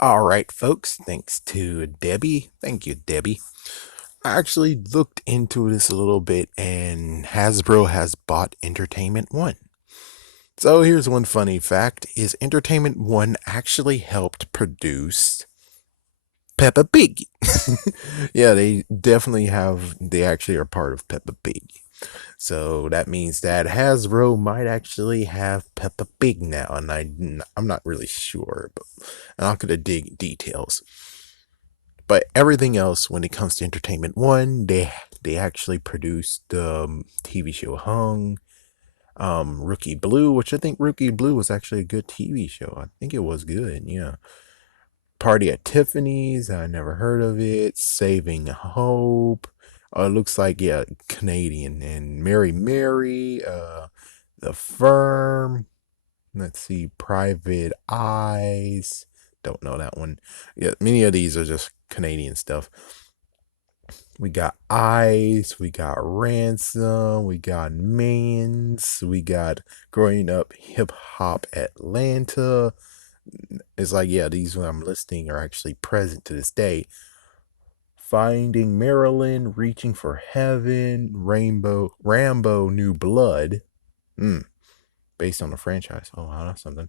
All right, folks. Thanks to Debbie. Thank you, Debbie. I actually looked into this a little bit, and Hasbro has bought Entertainment One. So here's one funny fact: is Entertainment One actually helped produce Peppa Pig? Yeah, they definitely have. They actually are part of Peppa Pig. So that means that Hasbro might actually have Peppa Pig now, and I'm not really sure, but I'm not gonna dig details. But everything else, when it comes to Entertainment One, they actually produced the TV show Hung, Rookie Blue, which I think Rookie Blue was actually a good TV show. I think it was good, yeah. Party at Tiffany's, I never heard of it. Saving Hope. It looks like yeah, Canadian and Mary Mary, The Firm. Let's see, Private Eyes. Don't know that one. Yeah, many of these are just Canadian stuff. We got Ice, we got Ransom, we got Mans, we got Growing Up Hip Hop Atlanta. It's like, yeah, these what I'm listing are actually present to this day. Finding Maryland, Reaching for Heaven, Rambo New Blood. Based on the franchise. Oh, wow, that's something.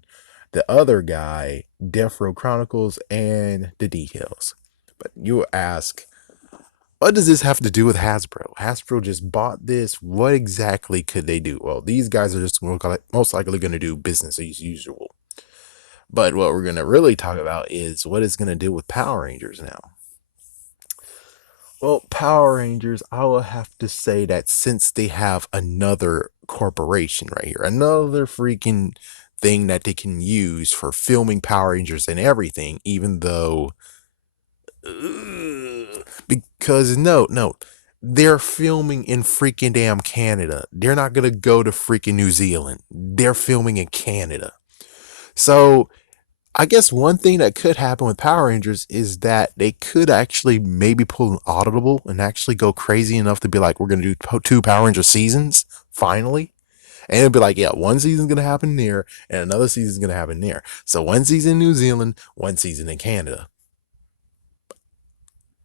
The other guy, Death Row Chronicles, and The Details. But you ask, what does this have to do with Hasbro? Hasbro just bought this. What exactly could they do? Well, these guys are just most likely going to do business as usual. But what we're going to really talk about is what it's going to do with Power Rangers now. Well, Power Rangers, I will have to say that since they have another corporation right here, another freaking thing that they can use for filming Power Rangers and everything, even though because no, they're filming in freaking damn Canada. They're not gonna go to freaking New Zealand. They're filming in Canada. So I guess one thing that could happen with Power Rangers is that they could actually maybe pull an audible and actually go crazy enough to be like, we're gonna do two Power Ranger seasons finally. And it'd be like, yeah, one season's gonna happen there, and another season's gonna happen there. So one season in New Zealand, one season in Canada.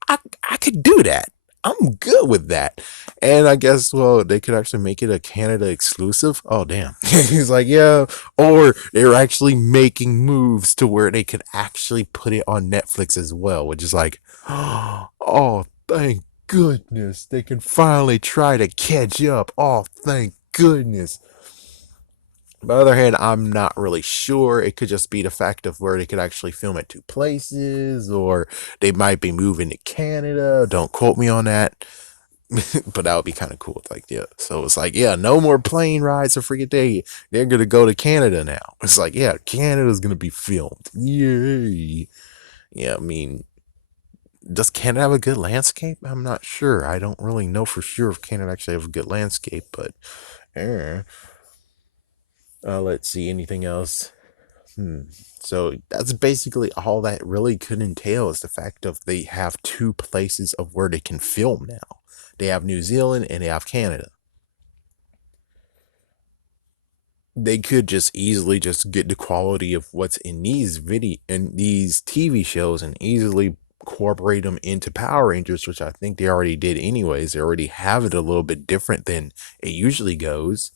I could do that. I'm good with that. And I guess, well, they could actually make it a Canada exclusive. Oh, damn. He's like, yeah. Or they're actually making moves to where they could actually put it on Netflix as well, which is like, oh, thank goodness. They can finally try to catch up. Oh, thank goodness. On the other hand, I'm not really sure. It could just be the fact of where they could actually film at two places, or they might be moving to Canada. Don't quote me on that. But that would be kind of cool. Like, yeah. So it's like, yeah, no more plane rides or freaking day. They're gonna go to Canada now. It's like, yeah, Canada's gonna be filmed. Yay. Yeah, I mean, does Canada have a good landscape? I'm not sure. I don't really know for sure if Canada actually has a good landscape, but eh. Let's see, anything else? So that's basically all that really could entail is the fact of they have two places of where they can film now. They have New Zealand and they have Canada. They could just easily just get the quality of what's in these TV shows and easily incorporate them into Power Rangers, which I think they already did anyways. They already have it a little bit different than it usually goes.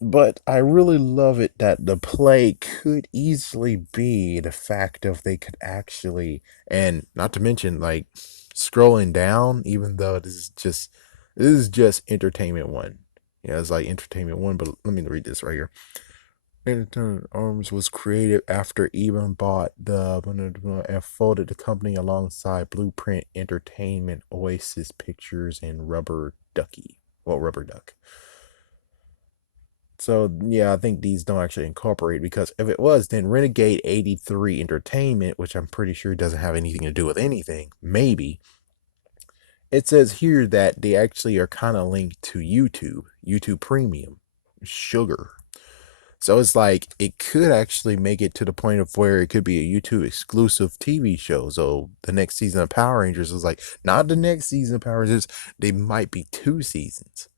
But I really love it that the play could easily be the fact of they could actually, and not to mention like scrolling down, even though this is just Entertainment One. Yeah, it's like Entertainment One, but let me read this right here. Entertainment Arms was created after Eben bought the and folded the company alongside Blueprint Entertainment, Oasis Pictures, and Rubber Ducky. Well, Rubber Duck. So yeah, I think these don't actually incorporate because if it was, then Renegade 83 Entertainment, which I'm pretty sure doesn't have anything to do with anything, maybe. It says here that they actually are kind of linked to YouTube Premium, Sugar. So it's like it could actually make it to the point of where it could be a YouTube exclusive TV show. So the next season of Power Rangers is like not the next season of Power Rangers, they might be two seasons.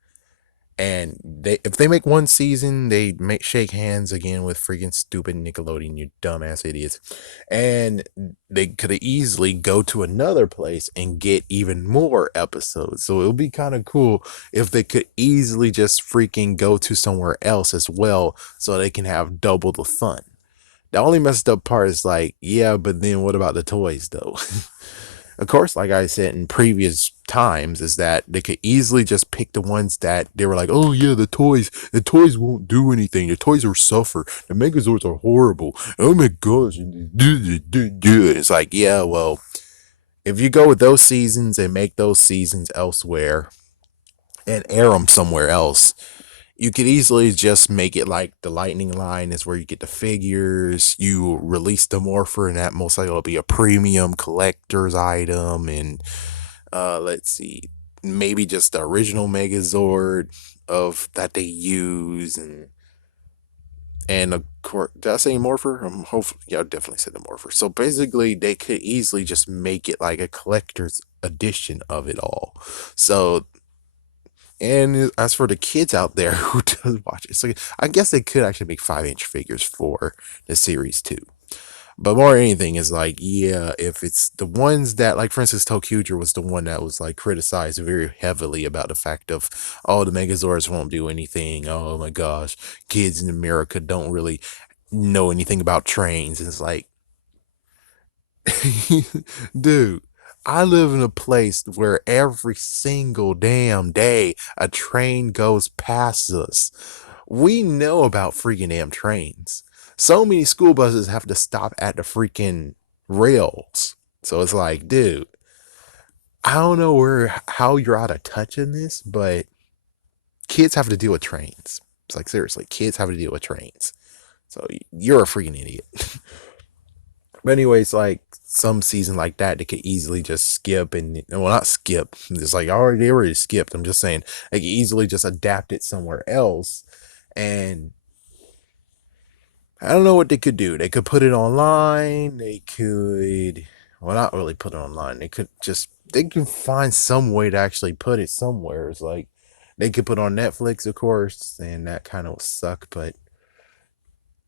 And if they make one season, they make shake hands again with freaking stupid Nickelodeon, you dumbass idiots. And they could easily go to another place and get even more episodes. So it would be kind of cool if they could easily just freaking go to somewhere else as well, so they can have double the fun. The only messed up part is like, yeah, but then what about the toys though? Of course, like I said in previous times, is that they could easily just pick the ones that they were like, oh yeah, the toys won't do anything. The toys will suffer. The Megazords are horrible. Oh my gosh. It's like, yeah, well, if you go with those seasons and make those seasons elsewhere and air them somewhere else, you could easily just make it like the lightning line is where you get the figures, you release the morpher, and that most likely will be a premium collector's item. And let's see, maybe just the original Megazord of that they use. And of course, did I say morpher? Hopefully, yeah, I definitely said the morpher. So basically, they could easily just make it like a collector's edition of it all. So, and as for the kids out there who does watch it, so I guess they could actually make 5-inch figures for the series too. But more than anything is like, yeah, if it's the ones that, like, for instance, Tokuger was the one that was like criticized very heavily about the fact of, oh, the Megazords won't do anything. Oh my gosh, kids in America don't really know anything about trains. And it's like, dude, I live in a place where every single damn day a train goes past us. We know about freaking damn trains. So many school buses have to stop at the freaking rails. So it's like, dude, I don't know how you're out of touch in this, but kids have to deal with trains. It's like, seriously, kids have to deal with trains. So you're a freaking idiot. But anyways, like some season like that, they could easily just skip and, well, not skip. It's like they already skipped. I'm just saying they could easily just adapt it somewhere else. And I don't know what they could do. They could put it online. They could, well, not really put it online. They can find some way to actually put it somewhere. It's like they could put on Netflix, of course, and that kind of suck, but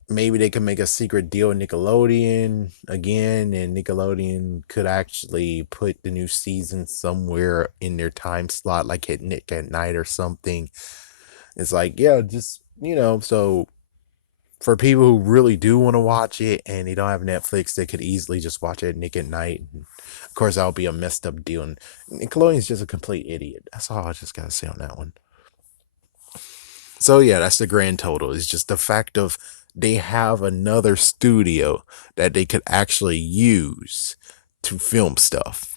maybe they could make a secret deal with Nickelodeon again, and Nickelodeon could actually put the new season somewhere in their time slot, like at Nick at Night or something. It's like, yeah, just, so for people who really do want to watch it and they don't have Netflix, they could easily just watch it at Nick at Night. And of course, that would be a messed up deal. And Nickelodeon's just a complete idiot. That's all I just got to say on that one. So yeah, that's the grand total. It's just the fact of they have another studio that they could actually use to film stuff.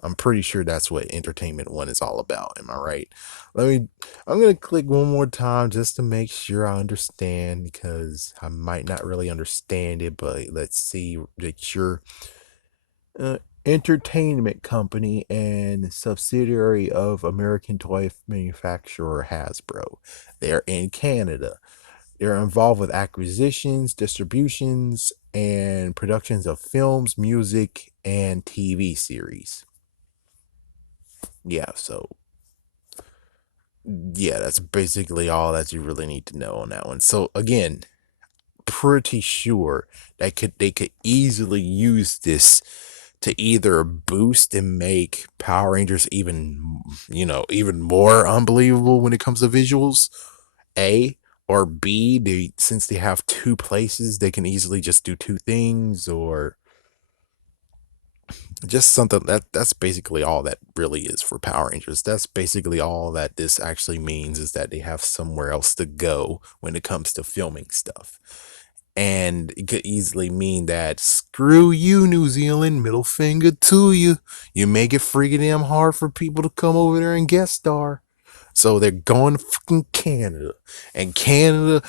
I'm pretty sure that's what Entertainment One is all about. Am I right? I'm gonna click one more time just to make sure I understand, because I might not really understand it, but let's see that you're entertainment company and subsidiary of American toy manufacturer Hasbro. They're in Canada. They're involved with acquisitions, distributions, and productions of films, music, and TV series. Yeah, so yeah, that's basically all that you really need to know on that one. So again, pretty sure they could easily use this to either boost and make Power Rangers even more unbelievable when it comes to visuals, A, or B, since they have two places, they can easily just do two things, or just something that's basically all that really is for Power Rangers. That's basically all that this actually means, is that they have somewhere else to go when it comes to filming stuff. And it could easily mean that, screw you, New Zealand, middle finger to you. You make it freaking damn hard for people to come over there and guest star. So they're going to fucking Canada. And Canada,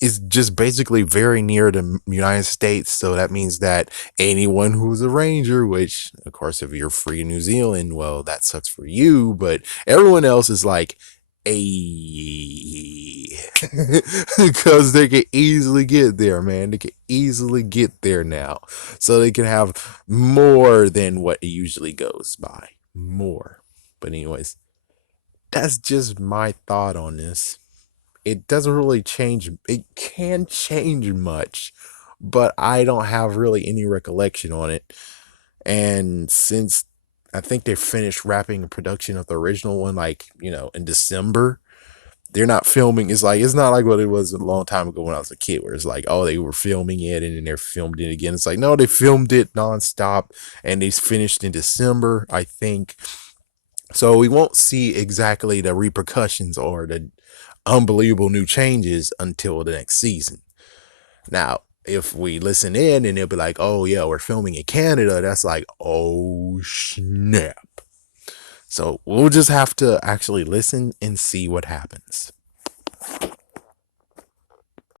is just basically very near the United States. So that means that anyone who's a ranger, which of course, if you're free in New Zealand, well, that sucks for you. But everyone else is like, a because they can easily get there, man. They can easily get there now. So they can have more than what it usually goes by. More. But anyways, That's just my thought on this. It doesn't really change. It can change much, but I don't have really any recollection on it. And since I think they finished wrapping the production of the original one, like, in December, they're not filming. It's not like what it was a long time ago when I was a kid, where it's like, oh, they were filming it and then they filmed it again. It's like, no, they filmed it nonstop and they finished in December, I think. So we won't see exactly the repercussions or the unbelievable new changes until the next season. Now, if we listen in and they'll be like, oh, yeah, we're filming in Canada, that's like, oh, snap. So we'll just have to actually listen and see what happens.